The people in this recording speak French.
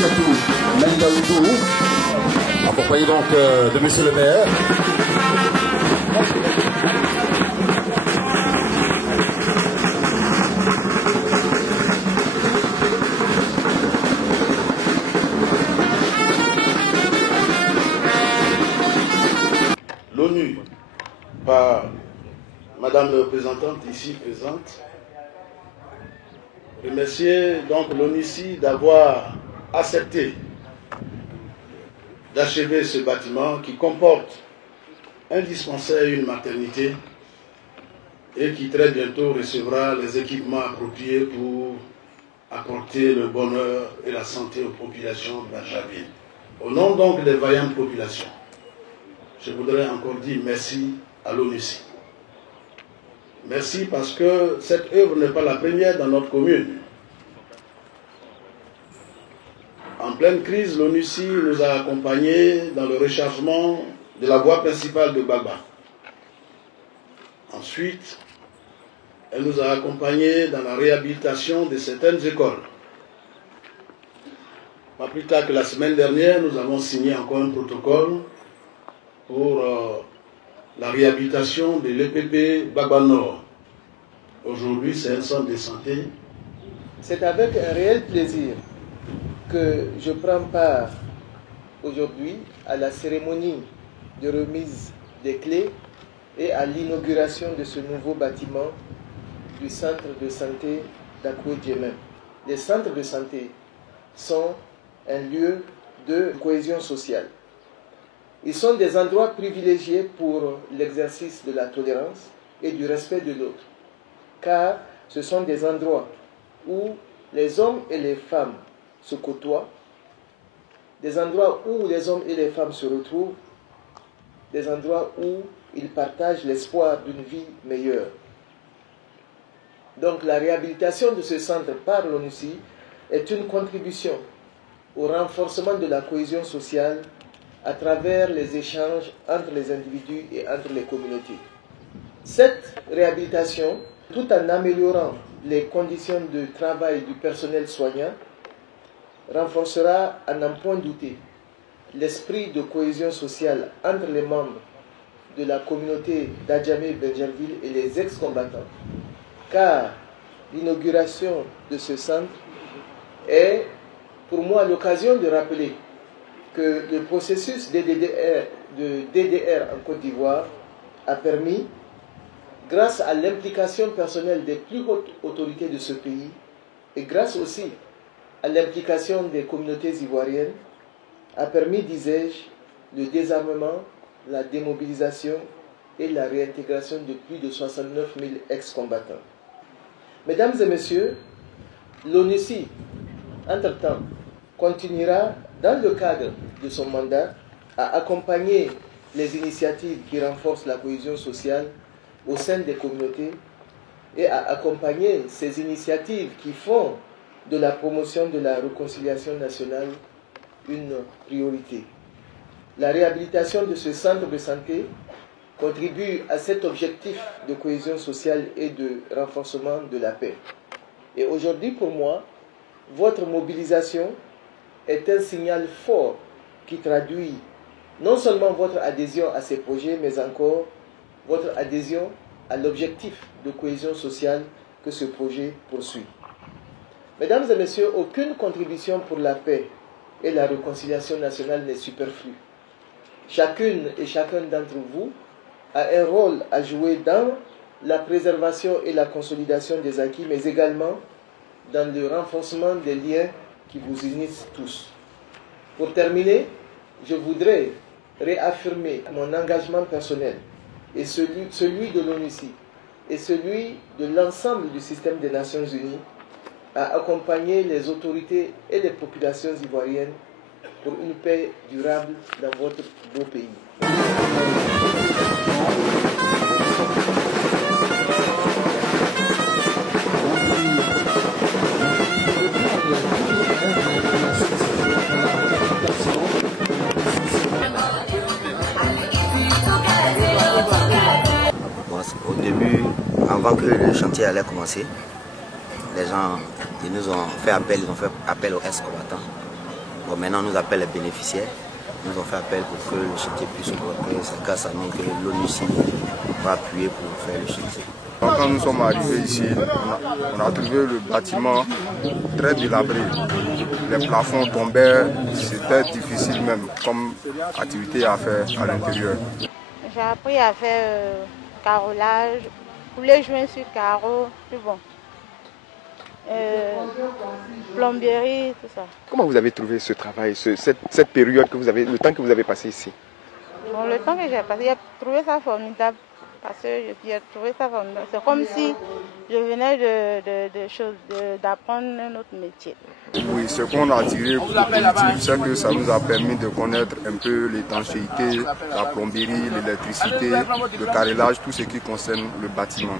Aïchatou Mendaoudou, accompagné donc de monsieur le maire. L'ONU, par Madame la représentante ici présente, remercier donc l'ONUCI d'avoir accepté d'achever ce bâtiment qui comporte un dispensaire et une maternité et qui très bientôt recevra les équipements appropriés pour apporter le bonheur et la santé aux populations de Brazzaville. Au nom donc des vaillantes populations, je voudrais encore dire merci à l'ONUCI. Merci parce que cette œuvre n'est pas la première dans notre commune. En pleine crise, l'ONUCI nous a accompagnés dans le rechargement de la voie principale de Gbagba. Ensuite, elle nous a accompagnés dans la réhabilitation de certaines écoles. Pas plus tard que la semaine dernière, nous avons signé encore un protocole pour la réhabilitation de l'EPP Gbagba Nord. Aujourd'hui, c'est un centre de santé. C'est avec un réel plaisir que je prends part aujourd'hui à la cérémonie de remise des clés et à l'inauguration de ce nouveau bâtiment du centre de santé d'Akwo-Djemem. Les centres de santé sont un lieu de cohésion sociale. Ils sont des endroits privilégiés pour l'exercice de la tolérance et du respect de l'autre, car ce sont des endroits où les hommes et les femmes se côtoient, des endroits où les hommes et les femmes se retrouvent, des endroits où ils partagent l'espoir d'une vie meilleure. Donc la réhabilitation de ce centre par l'ONUCI est une contribution au renforcement de la cohésion sociale à travers les échanges entre les individus et entre les communautés. Cette réhabilitation, tout en améliorant les conditions de travail du personnel soignant, renforcera, à n'en point douter, l'esprit de cohésion sociale entre les membres de la communauté d'Adjamé-Benjerville et les ex-combattants, car l'inauguration de ce centre est pour moi l'occasion de rappeler que le processus de DDR en Côte d'Ivoire a permis, grâce à l'implication personnelle des plus hautes autorités de ce pays et grâce aussi à l'implication des communautés ivoiriennes, a permis, disais-je, le désarmement, la démobilisation et la réintégration de plus de 69 000 ex-combattants. Mesdames et messieurs, l'ONUCI, entre-temps, continuera, dans le cadre de son mandat, à accompagner les initiatives qui renforcent la cohésion sociale au sein des communautés et à accompagner ces initiatives qui font de la promotion de la réconciliation nationale une priorité. La réhabilitation de ce centre de santé contribue à cet objectif de cohésion sociale et de renforcement de la paix. Et aujourd'hui, pour moi, votre mobilisation est un signal fort qui traduit non seulement votre adhésion à ces projets, mais encore votre adhésion à l'objectif de cohésion sociale que ce projet poursuit. Mesdames et messieurs, aucune contribution pour la paix et la réconciliation nationale n'est superflue. Chacune et chacun d'entre vous a un rôle à jouer dans la préservation et la consolidation des acquis, mais également dans le renforcement des liens qui vous unissent tous. Pour terminer, je voudrais réaffirmer mon engagement personnel et celui de l'ONUCI et celui de l'ensemble du système des Nations Unies à accompagner les autorités et les populations ivoiriennes pour une paix durable dans votre beau pays. Au début, avant que le chantier allait commencer, les gens ils nous ont fait appel, aux ex-combattants Bon, maintenant, on nous appelle les bénéficiaires. Ils nous ont fait appel pour que le chantier puisse progresser. C'est grâce à nous que l'ONUCI va appuyer pour faire le chantier. Quand nous sommes arrivés ici, on a trouvé le bâtiment très délabré. Les plafonds tombaient, c'était difficile même comme activité à faire à l'intérieur. J'ai appris à faire carrelage, couler joints sur carreaux, puis bon, plomberie, tout ça. Comment vous avez trouvé ce travail, cette période que vous avez, le temps que vous avez passé ici? Bon, le temps que j'ai passé, j'ai trouvé ça formidable. Parce que j'ai trouvé ça formidable. C'est comme si je venais d'apprendre un autre métier. Oui, ce qu'on a tiré positif, c'est que ça nous a permis de connaître un peu l'étanchéité, la plomberie, l'électricité, le carrelage, tout ce qui concerne le bâtiment.